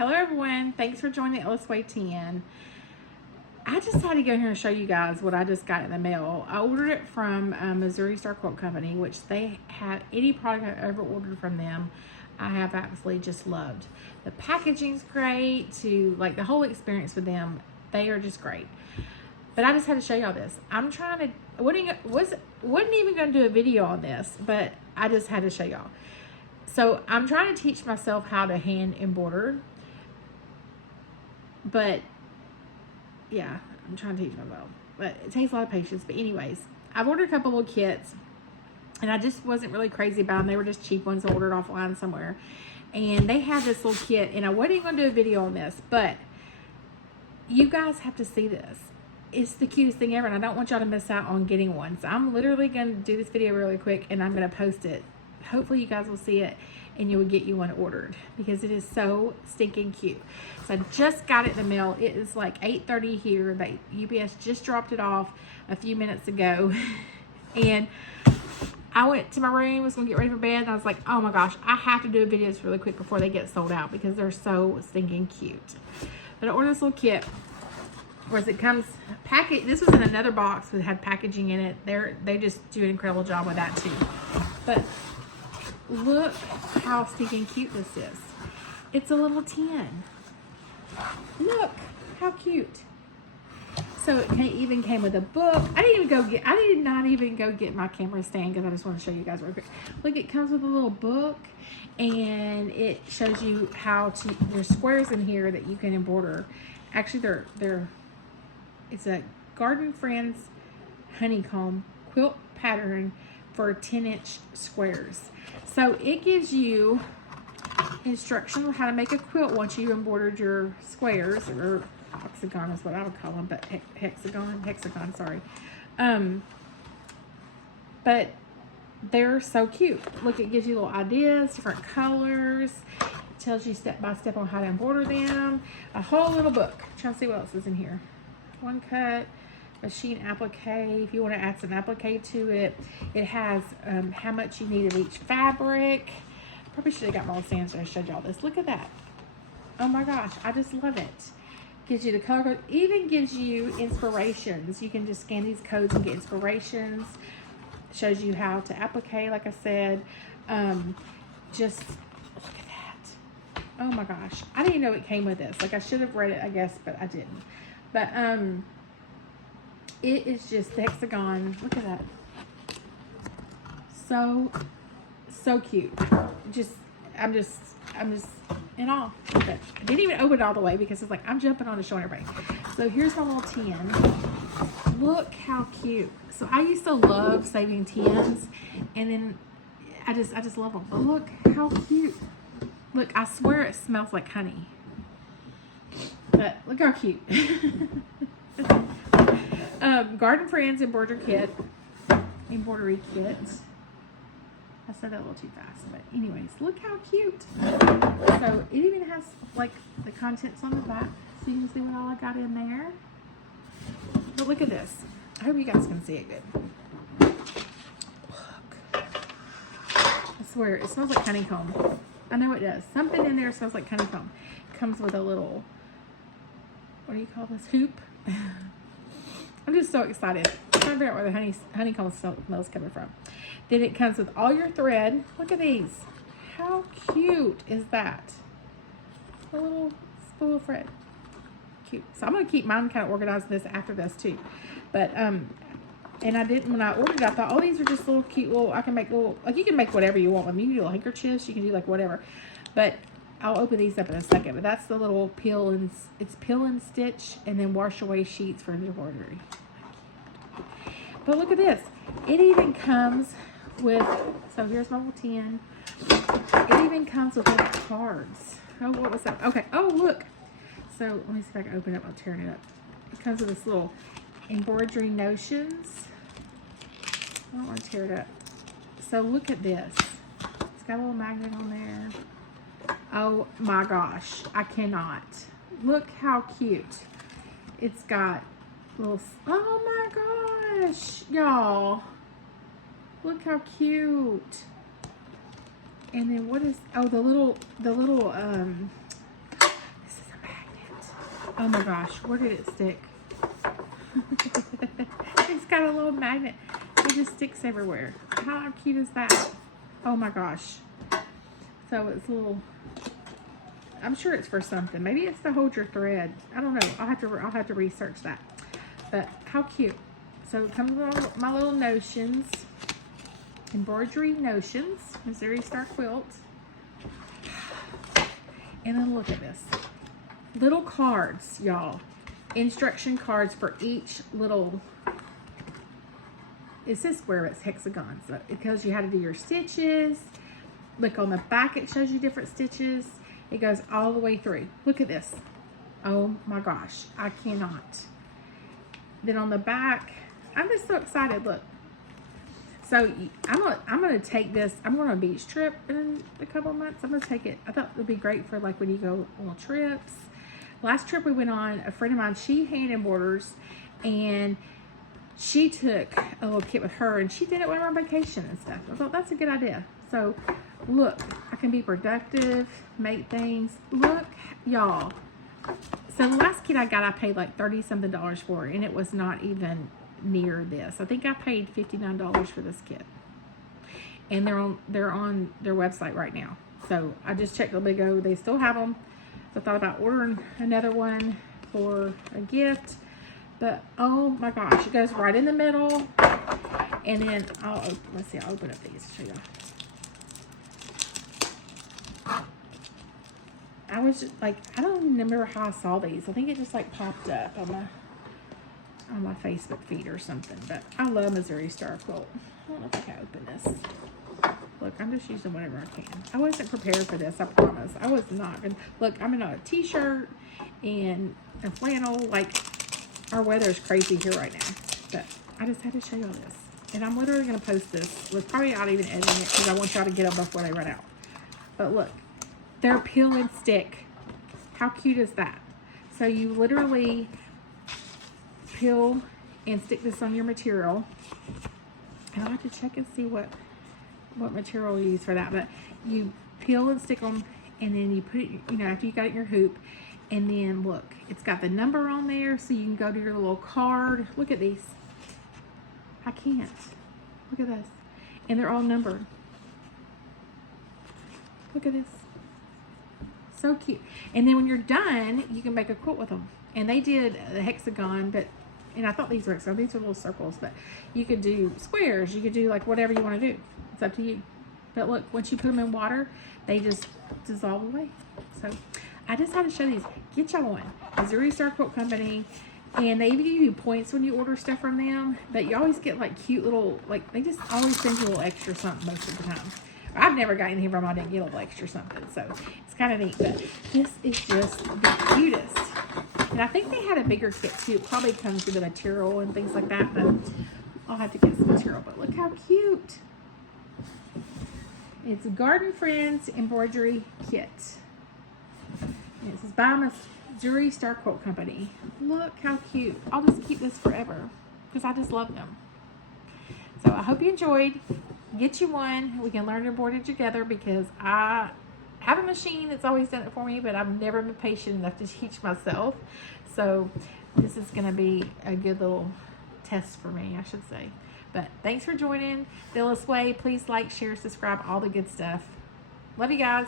Hello everyone, thanks for joining Illustrate 10. I just had to go here and show you guys what I just got in the mail. I ordered it from Missouri Star Quilt Company, which they have any product I've ever ordered from them, I have absolutely just loved. The packaging's great, like the whole experience with them, they are just great. But I just had to show y'all this. I'm trying to, wasn't even going to do a video on this, but I just had to show y'all. So I'm trying to teach myself how to hand embroider. But yeah, I'm trying to teach myself, but it takes a lot of patience. But anyways, I've ordered a couple of kits and I just wasn't really crazy about them. They were just cheap ones I ordered offline somewhere, and they had this little kit, and I wasn't even going to do a video on this, but you guys have to see this. It's the cutest thing ever, and I don't want y'all to miss out on getting one. So I'm literally going to do this video really quick, and I'm going to post it. Hopefully you guys will see it and you will get you one ordered, because it is so stinking cute. So I just got it in the mail. It is like 8:30 here. UPS just dropped it off a few minutes ago. And I went to my room, was gonna get ready for bed, and I was like, oh my gosh, I have to do a video really quick before they get sold out, because they're so stinking cute. But I ordered this little kit, whereas it comes packaged. This was in another box that had packaging in it. They just do an incredible job with that too. But look how stinking cute this is. It's a little tin. Look how cute. So it even came with a book. I did not even go get my camera stand, because I just want to show you guys real quick. Look, it comes with a little book, and it shows you how to, there's squares in here that you can embroider. Actually, it's a Garden Friends honeycomb quilt pattern for 10-inch squares. So it gives you instruction on how to make a quilt once you've embroidered your squares, or octagon is what I would call them, but hexagon, sorry. But they're so cute. Look, it gives you little ideas, different colors. It tells you step by step on how to embroider them. A whole little book. I'm trying to see what else is in here. One cut. Machine applique, if you want to add some applique to it. It has how much you need of each fabric. Probably should have got my little stand so I showed y'all this. Look at that. Oh my gosh, I just love it. Gives you the color code. Even gives you inspirations. You can just scan these codes and get inspirations. Shows you how to applique, like I said. Just look at that. Oh my gosh, I didn't even know it came with this. Like, I should have read it, I guess, but I didn't. But it is just the hexagon. Look at that. So cute. I'm just in awe with it. I didn't even open it all the way, because it's like I'm jumping on to showing everybody. So here's my little tin. Look how cute. So I used to love saving tins, and then I just love them. But look how cute. Look, I swear it smells like honey. But look how cute. Garden Friends Embroidery Kit. I said that a little too fast, but anyways, look how cute. So it even has like the contents on the back, so you can see what all I got in there. But look at this. I hope you guys can see it good. Look. I swear, it smells like honeycomb. I know it does. Something in there smells like honeycomb. It comes with a little, what do you call this, hoop? I'm just so excited. I'm trying to figure out where the honeycomb smell is coming from. Then it comes with all your thread. Look at these. How cute is that? A little spool of thread. Cute. So I'm going to keep mine kind of organized this after this too. But, and I didn't, when I ordered it, I thought, oh, these are just little cute little, I can make little, like you can make whatever you want. I mean, you can do little handkerchiefs, you can do like whatever. But I'll open these up in a second. But that's the little peel and stitch, and then wash away sheets for embroidery. But look at this. It even comes with, so here's my little tin. It even comes with little cards. Oh, what was that? Okay. Oh, look. So let me see if I can open it up. I'll tear it up. It comes with this little embroidery notions. I don't want to tear it up. So look at this. It's got a little magnet on there. Oh my gosh. I cannot. Look how cute. It's got little, oh my gosh, y'all. Look how cute. And then what is, oh, the little Oh my gosh, where did it stick? It's got a little magnet. It just sticks everywhere. How cute is that? Oh my gosh. So it's a little, I'm sure it's for something. Maybe it's to hold your thread. I don't know. I'll have to research that. But how cute. So it comes with my little notions. Embroidery notions. Missouri Star Quilt. And then look at this. Little cards, y'all. Instruction cards for each little, it says square, but it's hexagon. So it tells you how to do your stitches. Look on the back, it shows you different stitches. It goes all the way through. Look at this. Oh my gosh, I cannot. Then on the back, I'm just so excited. Look. So I'm gonna take this. I'm going on a beach trip in a couple of months. I'm gonna take it. I thought it would be great for like when you go on little trips. Last trip we went on, a friend of mine, she hand embroiders, and she took a little kit with her, and she did it when we were on vacation and stuff. I thought that's a good idea. So look, I can be productive, make things. Look, y'all. So the last kit I got, I paid like $30-something for, and it was not even near this. I think I paid $59 for this kit, and they're on their website right now. So I just checked a little bit ago. They still have them. So I thought about ordering another one for a gift, but oh my gosh, it goes right in the middle. And then let's see, I'll open up these to show y'all. I was just like, I don't remember how I saw these. I think it just like popped up on my Facebook feed or something. But I love Missouri Star Quilt. I don't know if I can open this. Look, I'm just using whatever I can. I wasn't prepared for this, I promise. I was not gonna. Look, I'm in a t-shirt and a flannel. Like, our weather is crazy here right now. But I just had to show y'all this. And I'm literally gonna post this with probably not even editing it because I want y'all to get them before they run out. But look, they're peel and stick. How cute is that? So you literally peel and stick this on your material. And I'll have to check and see what material you use for that. But you peel and stick them, and then you put it, you know, after you got it in your hoop. And then look, it's got the number on there, so you can go to your little card. Look at these. I can't. Look at this. And they're all numbered. Look at this. So cute. And then when you're done, you can make a quilt with them. And they did a hexagon, and I thought these were hexagon. These are little circles, but you could do squares. You could do like whatever you want to do. It's up to you. But look, once you put them in water, they just dissolve away. So I just had to show these. Get y'all one. Missouri Star Quilt Company. And they even give you points when you order stuff from them. But you always get like cute little, like they just always send you a little extra something most of the time. I've never gotten anything from them. I didn't get a little extra something. So it's kind of neat. But this is just the cutest. And I think they had a bigger kit too. It probably comes with the material and things like that. But I'll have to get some material. But look how cute. It's a Garden Friends Embroidery Kit. And it says by Missouri Star Quilt Company. Look how cute. I'll just keep this forever because I just love them. So I hope you enjoyed. Get you one. We can learn to embroider together because I have a machine that's always done it for me, but I've never been patient enough to teach myself. So this is going to be a good little test for me, I should say. But thanks for joining Phyllis Way. Please like, share, subscribe, all the good stuff. Love you guys.